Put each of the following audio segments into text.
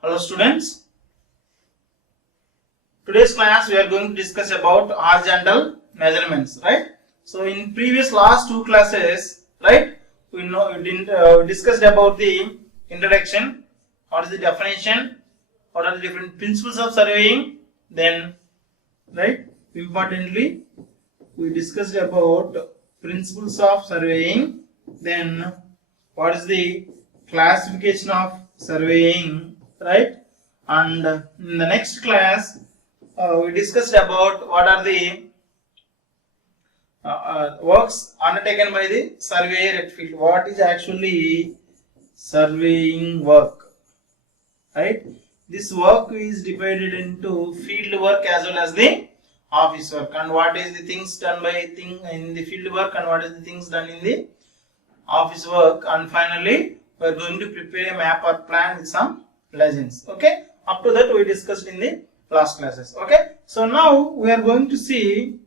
Hello students, today's class we are going to discuss about horizontal measurements, right? So in previous last two classes, right, we discussed about the introduction, what is the definition, what are the different principles of surveying, then right, importantly we discussed about principles of surveying, then what is the classification of surveying, right? And in the next class we discussed about what are the works undertaken by the surveyor at field. What is actually surveying work, right? This work is divided into field work as well as the office work, and what is the things done by in the field work and what is the things done in the office work, and finally we are going to prepare a map or plan with some legends. Okay, up to that we discussed in the last classes. Okay, so now we are going to see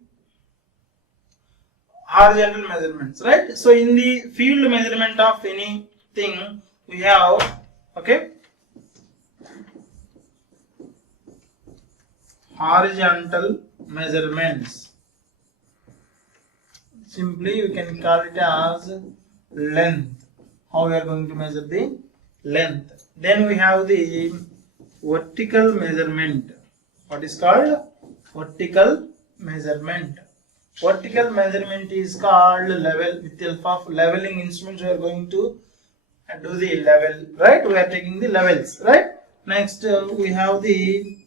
horizontal measurements, right? So in the field measurement of anything we have, okay, horizontal measurements. Simply you can call it as length. How we are going to measure the length. Then we have the vertical measurement. What is called vertical measurement? Vertical measurement is called level. With the help of leveling instruments we are going to do the level, right? We are taking the levels, right? Next we have the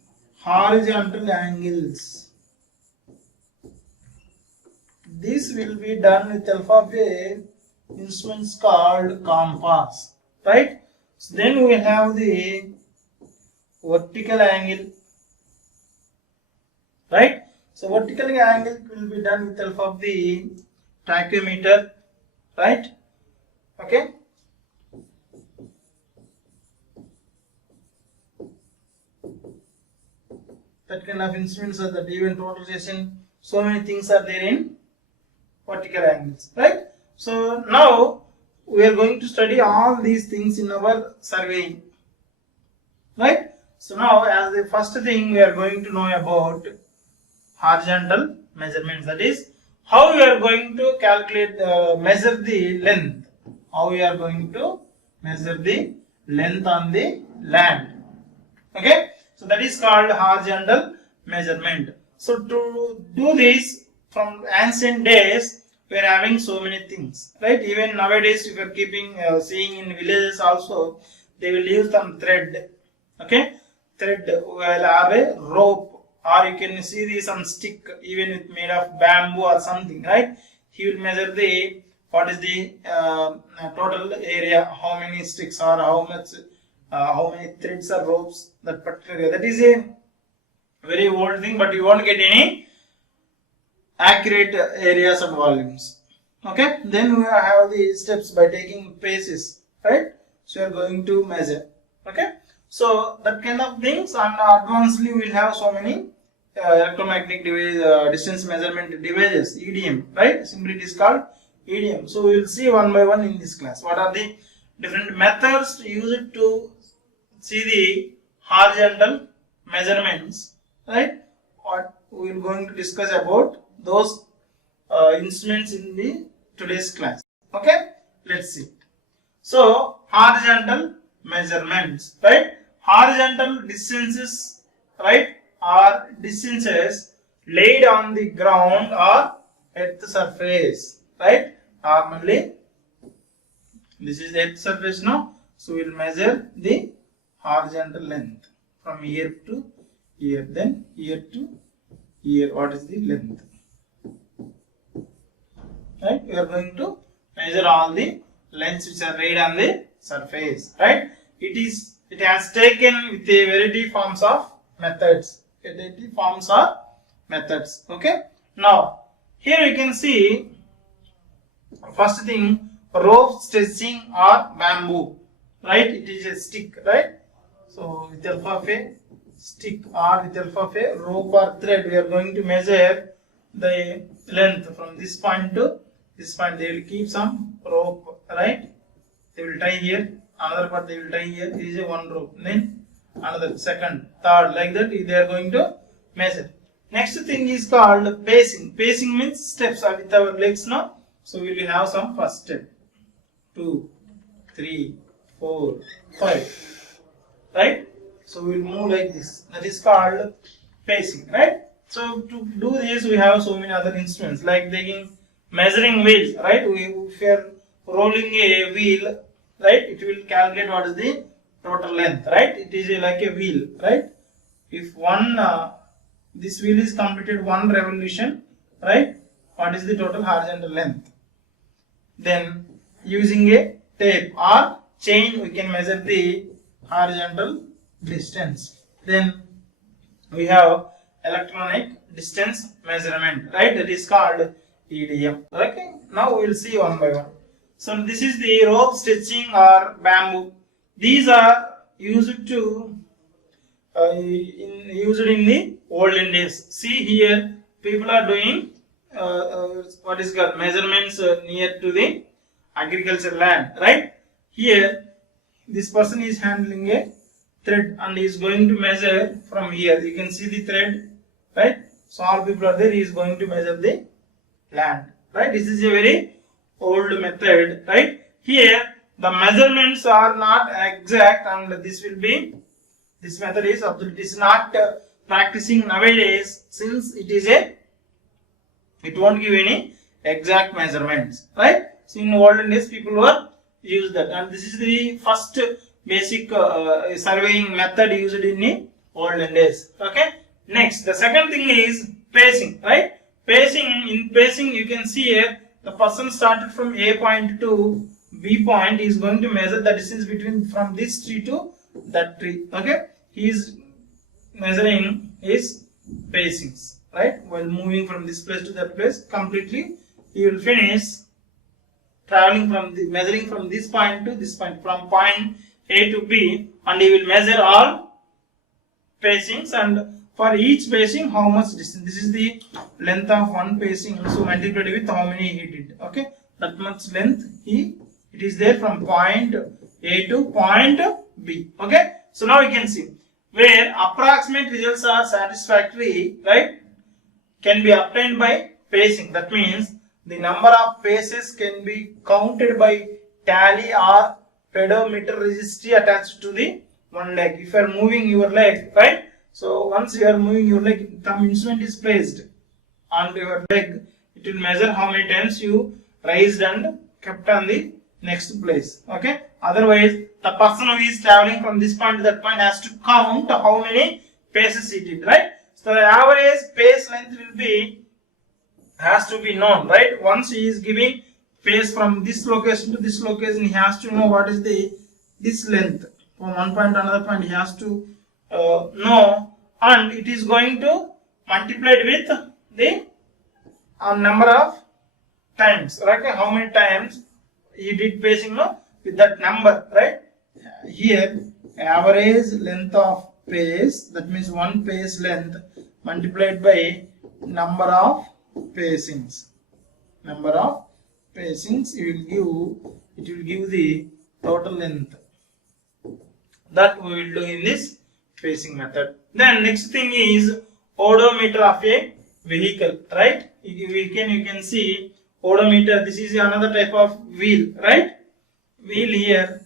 horizontal angles. This will be done with the help of a instruments called compass, right? So then we have the vertical angle, right? So vertical angle will be done with the help of the tachometer, right? Okay. That kind of instruments are that event rotation. So many things are there in vertical angles, right? So now we are going to study all these things in our surveying, right? So now as the first thing we are going to know about horizontal measurements, that is how we are going to calculate measure the length, how we are going to measure the length on the land. Okay, so that is called horizontal measurement. So to do this, from ancient days we are having so many things, right? Even nowadays if you are keeping seeing in villages also, they will use some thread, okay, thread will have a rope, or you can see some stick even with made of bamboo or something, right? He will measure the what is the total area, how many sticks or how much how many threads or ropes that particular, that is a very old thing, but you won't get any accurate areas and volumes. Okay, then we have the steps by taking paces, right? So you are going to measure. Okay, so that kind of things, and advancedly we will have so many electromagnetic device, distance measurement devices, EDM, right? Simply it is called EDM. So we will see one by one in this class what are the different methods used to see the horizontal measurements, right? What we are going to discuss about those instruments in the today's class. Okay, let's see. So horizontal measurements, right? Horizontal distances, right, are distances laid on the ground or at the surface, right? Normally this is the earth surface now, so we will measure the horizontal length from here to here, then here to here. What is the length, right? We are going to measure all the lengths which are laid on the surface, right? It has taken with a variety forms of methods, okay. Now here you can see first thing, rope stretching or bamboo, right? It is a stick, right? So with the help of a stick or with the help of a rope or thread, we are going to measure the length from this point to this point. They will keep some rope, right? They will tie here, another part they will tie here. This is a one rope. Then another, second, third, like that they are going to measure. Next thing is called pacing. Pacing means steps with our legs now. So we will have some first step. 2, 3, 4, 5. Right? So we will move like this. That is called pacing. Right? So to do this we have so many other instruments like taking measuring wheels. Right? If we are rolling a wheel, right, it will calculate what is the total length. Right? It is like a wheel. Right? If one this wheel is completed one revolution, right, what is the total horizontal length? Then using a tape or chain we can measure the horizontal distance. Then we have electronic distance measurement, right, that is called EDM. Okay, now we will see one by one. So this is the rope stretching or bamboo. These are used to used in the olden days. See here, people are doing what is called measurements near to the agricultural land. Right here, this person is handling a thread and is going to measure from here. You can see the thread, right? So all people are there. He is going to measure the land. Right? This is a very old method. Right? Here, the measurements are not exact, and this will be. This method is absolutely is not practicing nowadays, since it won't give any exact measurements, right? So in olden days people were used that, and this is the first basic surveying method used in the olden days. Okay. Next, the second thing is pacing, right? In pacing you can see here the person started from A point to B point is going to measure the distance between from this tree to that tree. Okay. He is measuring his pacings, right? While moving from this place to that place, completely he will finish traveling from the measuring from this point to this point, from point A to B, and he will measure all pacings, and for each pacing how much distance. This is the length of one pacing, so multiplied with how many he did. Okay, that much length it is there from point A to point B. Okay, so now you can see where approximate results are satisfactory, right, can be obtained by pacing. That means the number of paces can be counted by tally or pedometer registry attached to the one leg. If you are moving your leg, right, so once you are moving your leg, some instrument is placed on your leg, it will measure how many times you raised and kept on the next place. Okay, otherwise the person who is traveling from this point to that point has to count how many paces he did, right? So the average pace length will be has to be known, right? Once he is giving pace from this location to this location, he has to know what is this length from one point to another point. He has to know, and it is going to multiply with the number of times, right? How many times he did pacing, no, with that number, right? Here average length of pace, that means one pace length multiplied by number of pacings. Number of pacings it will give the total length that we will do in this pacing method. Then next thing is odometer of a vehicle, right? You can see odometer. This is another type of wheel, right? Wheel here.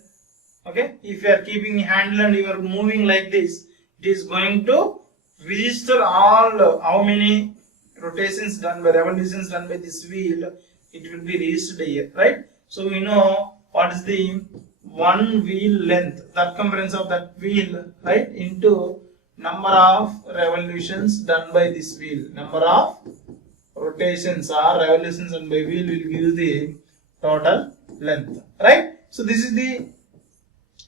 Okay, if you are keeping handle and you are moving like this, it is going to register all how many rotations done by revolutions done by this wheel. It will be registered here, right? So we know what is the one wheel length, circumference of that wheel, right, into number of revolutions done by this wheel. Number of rotations or revolutions done by wheel will give the total length, right? So this is the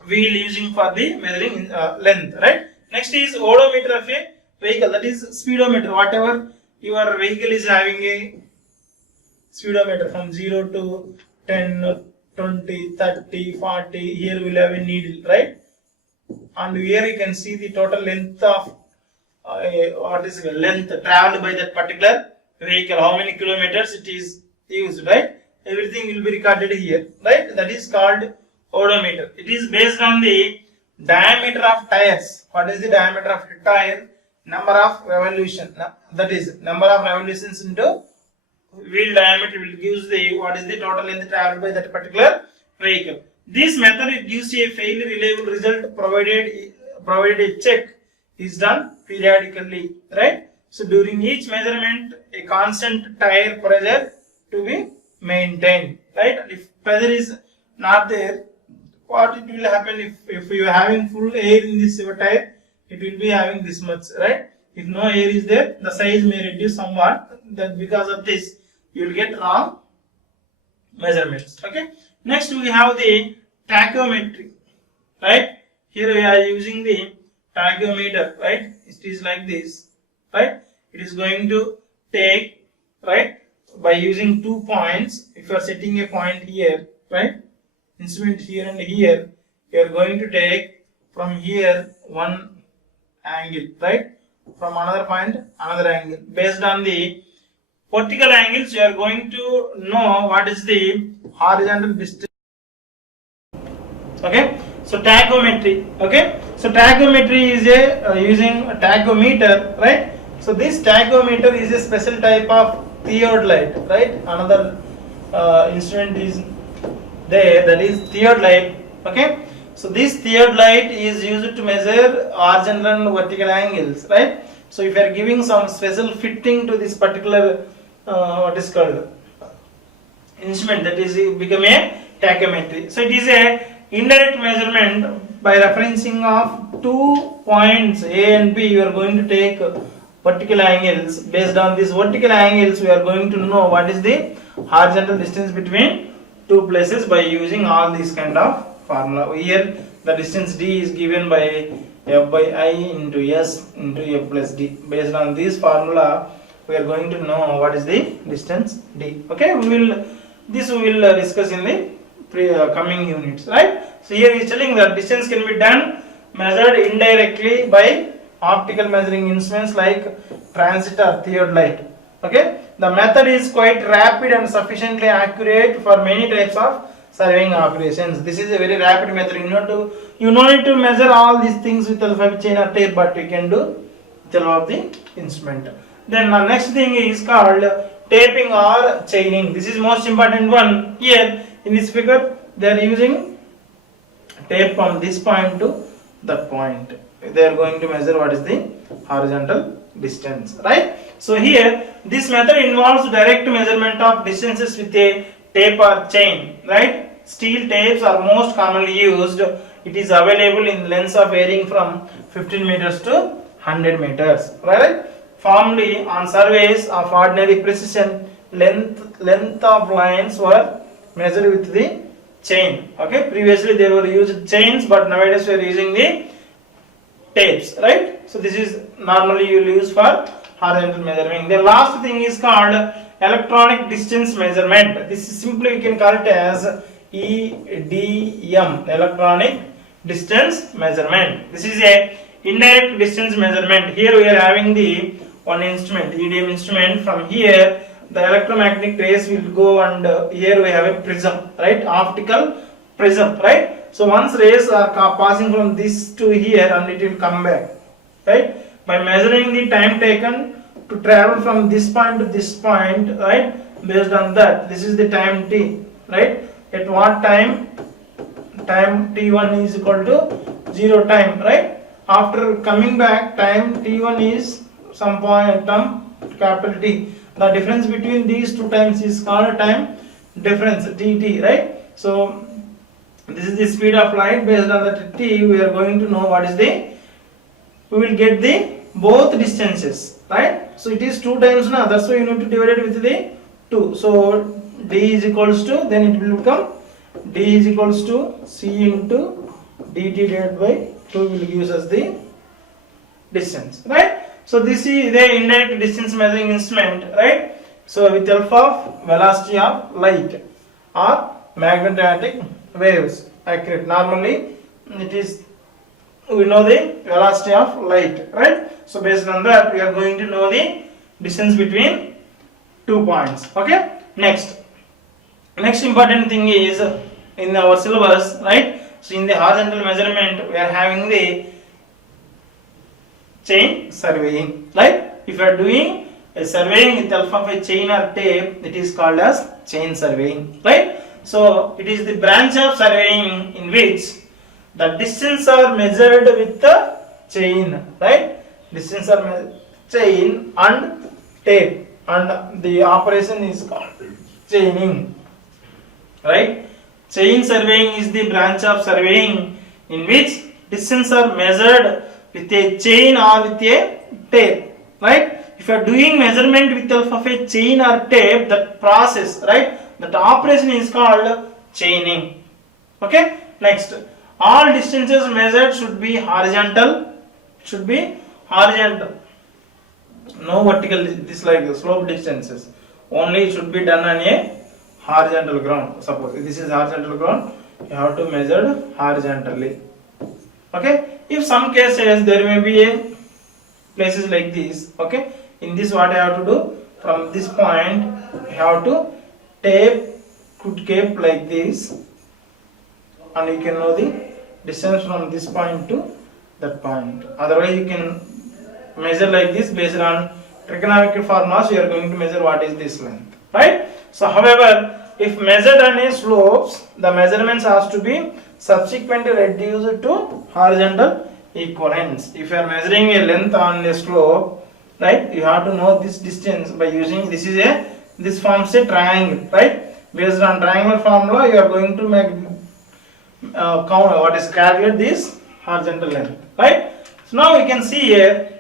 wheel using for the measuring length, right? Next is odometer of a vehicle, that is speedometer. Whatever your vehicle is having a speedometer from 0 to 10, 20, 30, 40, here we will have a needle, right? And here you can see the total length of what is the length traveled by that particular vehicle, how many kilometers it is used, right? Everything will be recorded here, right? That is called odometer. It is based on the diameter of tires. What is the diameter of tire? Number of revolution, that is number of revolutions into wheel diameter will give the what is the total length traveled by that particular vehicle. This method it gives a fairly reliable result provided a check is done periodically, right? So during each measurement a constant tire pressure to be maintained, right? And if pressure is not there, what it will happen if you are having full air in this tire, it will be having this much, right? If no air is there, the size may reduce somewhat. That because of this, you will get wrong measurements. Okay. Next, we have the tachometry, right? Here we are using the tachometer, right? It is like this, right? It is going to take, right, by using 2 points. If you are setting a point here, right, instrument here and here, you are going to take from here one angle, right, from another point another angle. Based on the vertical angles, you are going to know what is the horizontal distance. Okay, so tachometry. Okay, so tachometry is a using a tachometer, right? So this tachometer is a special type of theodolite, right? Another instrument is there, that is theodolite. Okay, so this theodolite is used to measure horizontal and vertical angles, right? So if you are giving some special fitting to this particular what is called instrument, that is become a tachometry. So it is a indirect measurement by referencing of 2 points A and B. You are going to take vertical angles. Based on these vertical angles, we are going to know what is the horizontal distance between two places by using all these kind of formula. Here the distance D is given by F by I into S into F plus D. Based on this formula, we are going to know what is the distance D. Okay, we will discuss in the coming units, right? So here he is telling that distance can be done measured indirectly by optical measuring instruments like transit or theodolite. Okay, the method is quite rapid and sufficiently accurate for many types of surveying operations. This is a very rapid method. You no need to measure all these things with alphabet chain or tape, but you can do with the help of the instrument. Then the next thing is called taping or chaining. This is most important one. Here in this figure, they are using tape from this point to that point. They are going to measure what is the horizontal distance, right? So here this method involves direct measurement of distances with a tape or chain, right? Steel tapes are most commonly used. It is available in lengths of varying from 15 meters to 100 meters, right? Formerly on surveys of ordinary precision, length of lines were measured with the chain. Okay, previously they were used chains, but nowadays we are using the tapes, right? So this is normally you will use for horizontal measurement. The last thing is called electronic distance measurement. This is simply you can call it as EDM, electronic distance measurement. This is a indirect distance measurement. Here we are having the one instrument, EDM instrument. From here the electromagnetic rays will go, and here we have a prism, right? Optical prism, right? So once rays are passing from this to here, and it will come back, right? By measuring the time taken to travel from this point to this point, right? Based on that, this is the time t, right? At what time? Time t1 is equal to 0 time, right? After coming back, time t1 is some point term capital T. The difference between these two times is called time difference, tt, right? So this is the speed of light. Based on that t, we are going to know what is we will get the both distances, right? So it is 2 times now, that's why you need to divide it with the 2. So d is equals to, then it will become d is equals to c into dt divided by 2 will gives us the distance, right? So this is the indirect distance measuring instrument, right? So with help of velocity of light or magnetic waves, accurate. Normally it is, we know the velocity of light, right? So based on that, we are going to know the distance between 2 points. Okay, next important thing is in our syllabus, right? So in the horizontal measurement we are having the chain surveying, right? If you are doing a surveying with help of a chain or tape, it is called as chain surveying, right? So it is the branch of surveying in which the distance are measured with the chain, right? Distance are measured chain and tape, and the operation is called chaining, right? Chain surveying is the branch of surveying in which distance are measured with a chain or with a tape, right? If you are doing measurement with help of a chain or tape, that process, right, that operation is called chaining. Okay, next, all distances measured should be horizontal, no vertical, this like slope distances, only it should be done on a horizontal ground. Suppose this is horizontal ground, you have to measure horizontally. Okay, if some cases there may be a places like this, okay, in this what I have to do, from this point you have to tape like this, and you can know the distance from this point to that point. Otherwise you can measure like this based on trigonometric formulas. You are going to measure what is this length, right? So however, if measured on a slopes, the measurements has to be subsequently reduced to horizontal equivalence. If you are measuring a length on a slope, right, you have to know this distance by using this forms a triangle, right? Based on triangular formula, you are going to make calculate this horizontal length, right? So now we can see here,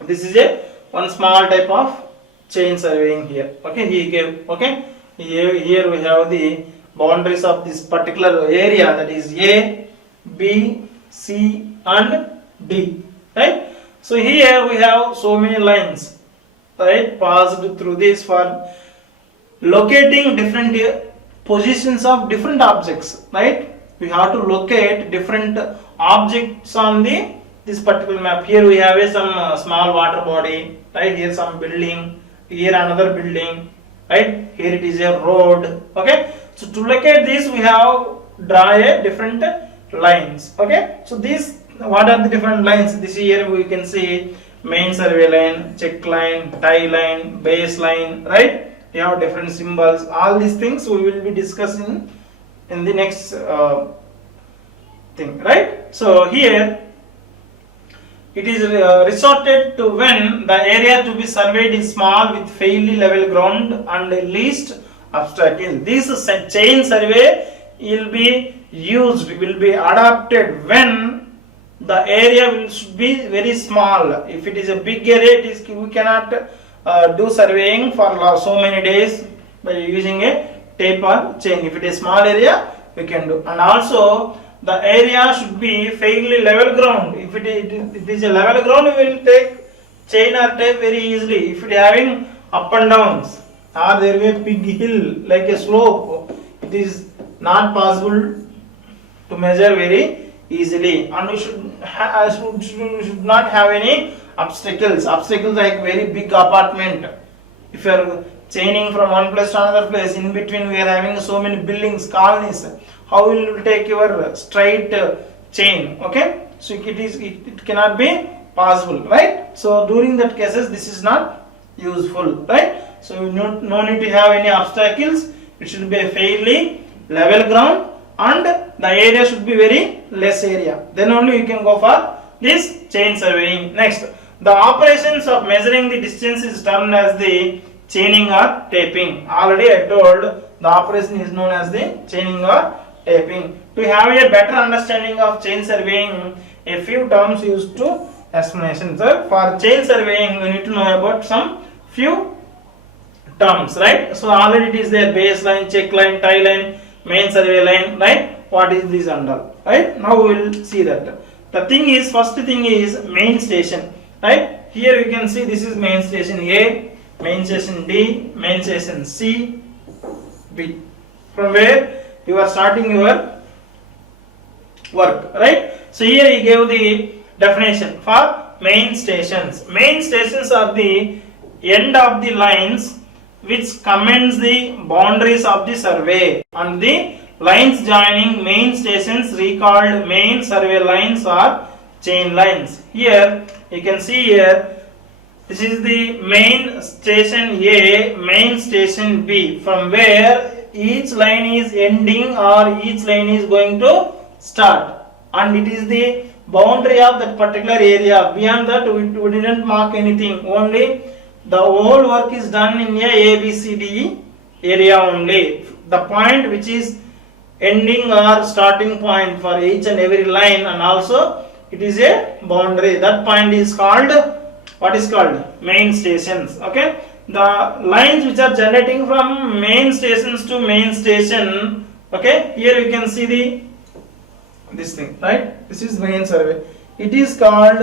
this is a one small type of chain surveying here. Okay, he gave, okay, here we have the boundaries of this particular area, that is A, B, C and D, right? So here we have so many lines, right, passed through this for locating different positions of different objects, right? We have to locate different objects on this particular map. Here we have some small water body, right? Here some building, here another building, right? Here it is a road. Okay, so to locate this we have draw a different lines. Okay, so these, what are the different lines? This here we can see main survey line, check line, tie line, base line, right? You have different symbols. All these things we will be discussing in the next thing, right? So here it is resorted to when the area to be surveyed is small with fairly level ground and least obstacle. This chain survey will be used, will be adapted when the area should be very small. If it is a big area, we cannot do surveying for so many days by using a tape or chain. If it is small area, we can do. And also the area should be fairly level ground. If it is a level ground, we will take chain or tape very easily. If it is having up and downs, or there may be a big hill like a slope, it is not possible to measure very easily, and we should not have any obstacles like very big apartment. If you are chaining from one place to another place, in between we are having so many buildings, colonies, how will you take your straight chain? Okay, so it cannot be possible, right? So during that cases this is not useful, right? So no need to have any obstacles. It should be a fairly level ground and the area should be very less area. Then only you can go for this chain surveying. Next, the operations of measuring the distance is termed as the chaining or taping. Already I told the operation is known as the chaining or taping. To have a better understanding of chain surveying, a few terms used to explanation. So for chain surveying, we need to know about some few terms, right? So already it is there: baseline, check line, tie line, main survey line, right? What is this and all, right? Now we will see that. The thing is, first thing is main station, right? Here you can see this is main station A, main station D, main station C, B. From where you are starting your work, right? So here he gave the definition for main stations. Main stations are the end of the lines which commence the boundaries of the survey and the lines joining main stations recalled main survey lines or chain lines. Here you can see here, this is the main station A, main station B, from where each line is ending or each line is going to start, and it is the boundary of that particular area. Beyond that we didn't mark anything, only the whole work is done in a B C D E area only. The point which is ending or starting point for each and every line, and also it is a boundary, that point is called, what is called, main stations. Okay, the lines which are generating from main stations to main station. Okay, here you can see the this thing, right? This is main survey, it is called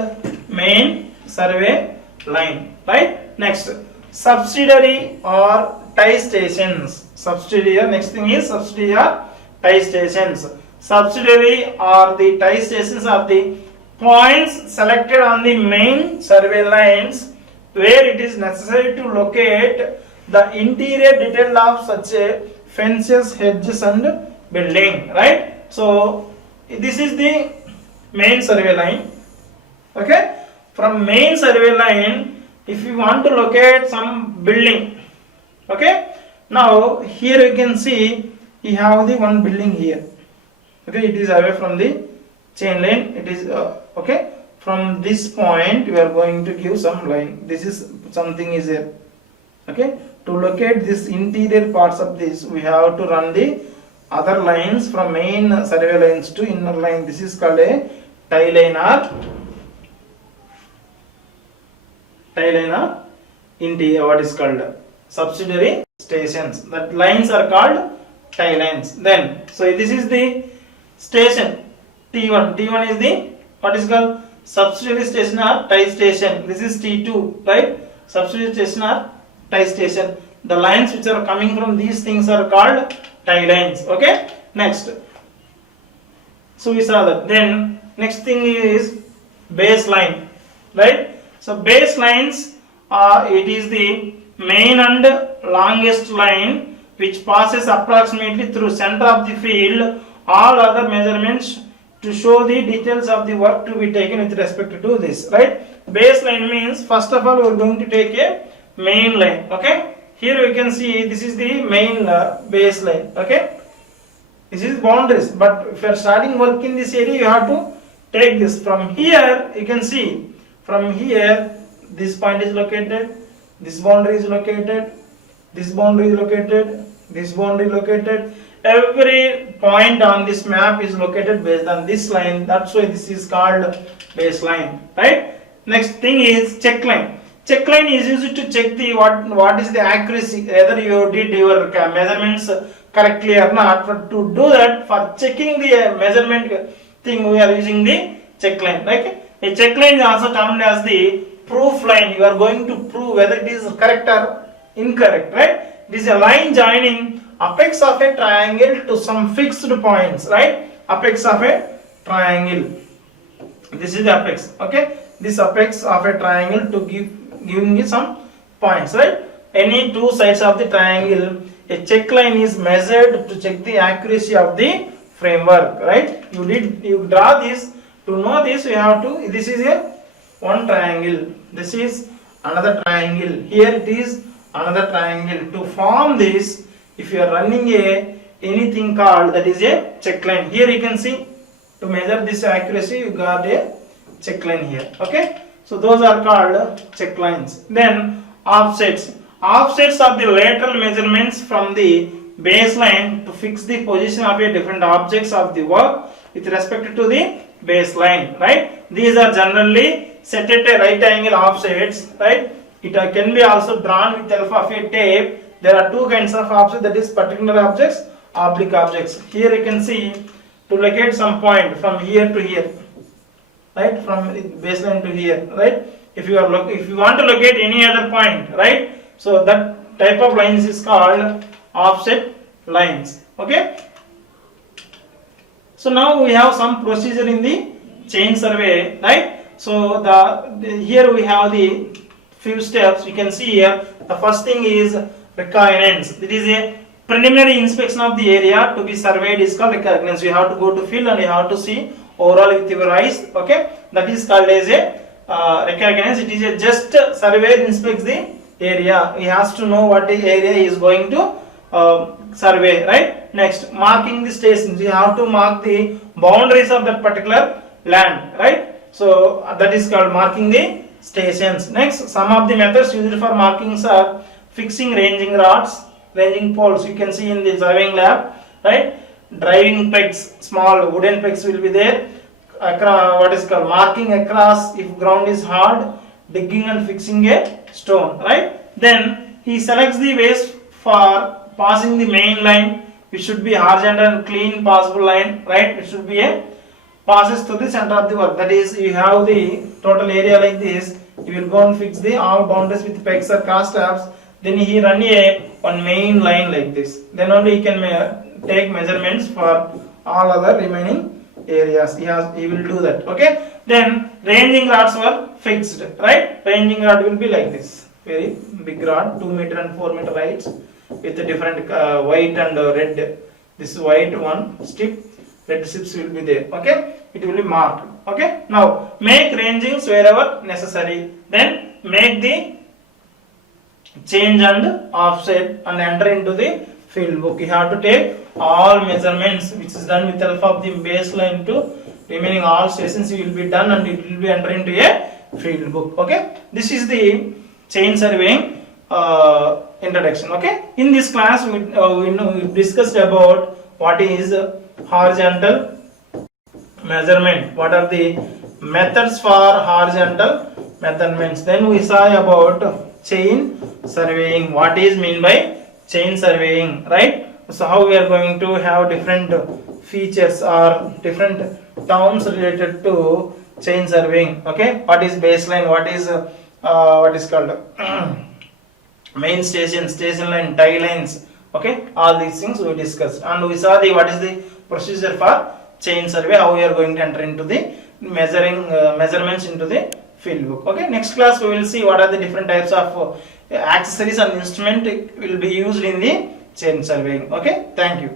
main survey line, right? Next, subsidiary or tie stations. Subsidiary, next thing is subsidiary or tie stations. Subsidiary or the tie stations are the points selected on the main survey lines where it is necessary to locate the interior detail of such a fences, hedges and building, right? So this is the main survey line. Okay, from main survey line, if you want to locate some building, okay, now here you can see you have the one building here. Okay, it is away from the chain line, it is okay, from this point we are going to give some line, this is something is there. Okay, to locate this interior parts of this, we have to run the other lines from main survey lines to inner line. This is called a tie line or interior, what is called subsidiary stations. That lines are called tie lines. Then, so this is the station T1. T1 is the, what is called, subsidiary station or tie station. This is T2, right? Subsidiary station or tie station. The lines which are coming from these things are called tie lines. Okay, next, so we saw that. Then next thing is baseline, right? So baselines are, it is the main and longest line which passes approximately through center of the field. All other measurements to show the details of the work to be taken with respect to this, right? Baseline means, first of all we are going to take a main line. Okay, here you can see this is the main baseline. Okay, this is boundaries, but if you are starting work in this area, you have to take this from here. You can see from here this point is located, this boundary is located, this boundary is located, this boundary located. Every point on this map is located based on this line. That's why this is called baseline, right? Next thing is check line. Check line is used to check the what is the accuracy, whether you did your measurements correctly or not. But to do that, for checking the measurement thing, we are using the check line. Like a check line is also termed as the proof line. You are going to prove whether it is correct or incorrect, right? It is a line joining apex of a triangle to some fixed points, right? Apex of a triangle, this is the apex. Okay, this apex of a triangle to giving you some points, right? Any two sides of the triangle, a check line is measured to check the accuracy of the framework, right? You draw this. To know this, you have to, this is a one triangle, this is another triangle, here it is another triangle. To form this, if you are running anything called, that is a check line. Here you can see, to measure this accuracy, you got a check line here. Okay, so those are called check lines. Then offsets. Offsets are the lateral measurements from the baseline to fix the position of a different objects of the work with respect to the baseline, right? These are generally set at a right angle offsets, right? It can be also drawn with help of a tape. There are two kinds of offsets, that is particular objects, oblique objects. Here you can see, to locate some point from here to here, right? From baseline to here, right? If you want to locate any other point, right? So that type of lines is called offset lines. Okay. So now we have some procedure in the chain survey, right? So here we have the few steps. You can see here, the first thing is reconnaissance. It is a preliminary inspection of the area to be surveyed is called recognize. You have to go to field and you have to see overall with your eyes. Okay, that is called as a recognize. It is a just surveyor inspects the area. He has to know what the area he is going to survey, right? Next, marking the stations. You have to mark the boundaries of that particular land, right? So that is called marking the stations. Next, some of the methods used for markings are fixing ranging rods, ranging poles. You can see in the surveying lab, right? Driving pegs, small wooden pegs will be there. What is called marking across if ground is hard, digging and fixing a stone, right? Then he selects the ways for passing the main line. It should be horizontal and clean possible line, right? It should be a passes to the center of the work. That is, you have the total area like this. You will go and fix the all boundaries with pegs or cross tabs. Then he run one main line like this. Then only he can take measurements for all other remaining areas. He will do that. Okay. Then ranging rods were fixed, right? Ranging rod will be like this, very big rod, 2 meter and 4 meter heights with a different white and red. This white one strip, red strips will be there. Okay, it will be marked. Okay. Now make rangings wherever necessary. Then make the change and offset and enter into the field book. You have to take all measurements which is done with the help of the baseline to remaining all stations will be done and it will be entered into a field book. Okay, this is the chain surveying introduction. Okay, in this class we discussed about what is horizontal measurement, what are the methods for horizontal measurements. Then we saw about chain surveying, what is mean by chain surveying, right? So how we are going to have different features or different terms related to chain surveying. Okay, what is baseline, what is called main station, station line, tie lines. Okay, all these things we discussed, and we saw the what is the procedure for chain survey, how we are going to enter into the measurements into the field book. Okay, next class we will see what are the different types of accessories and instrument will be used in the chain surveying. Okay, thank you.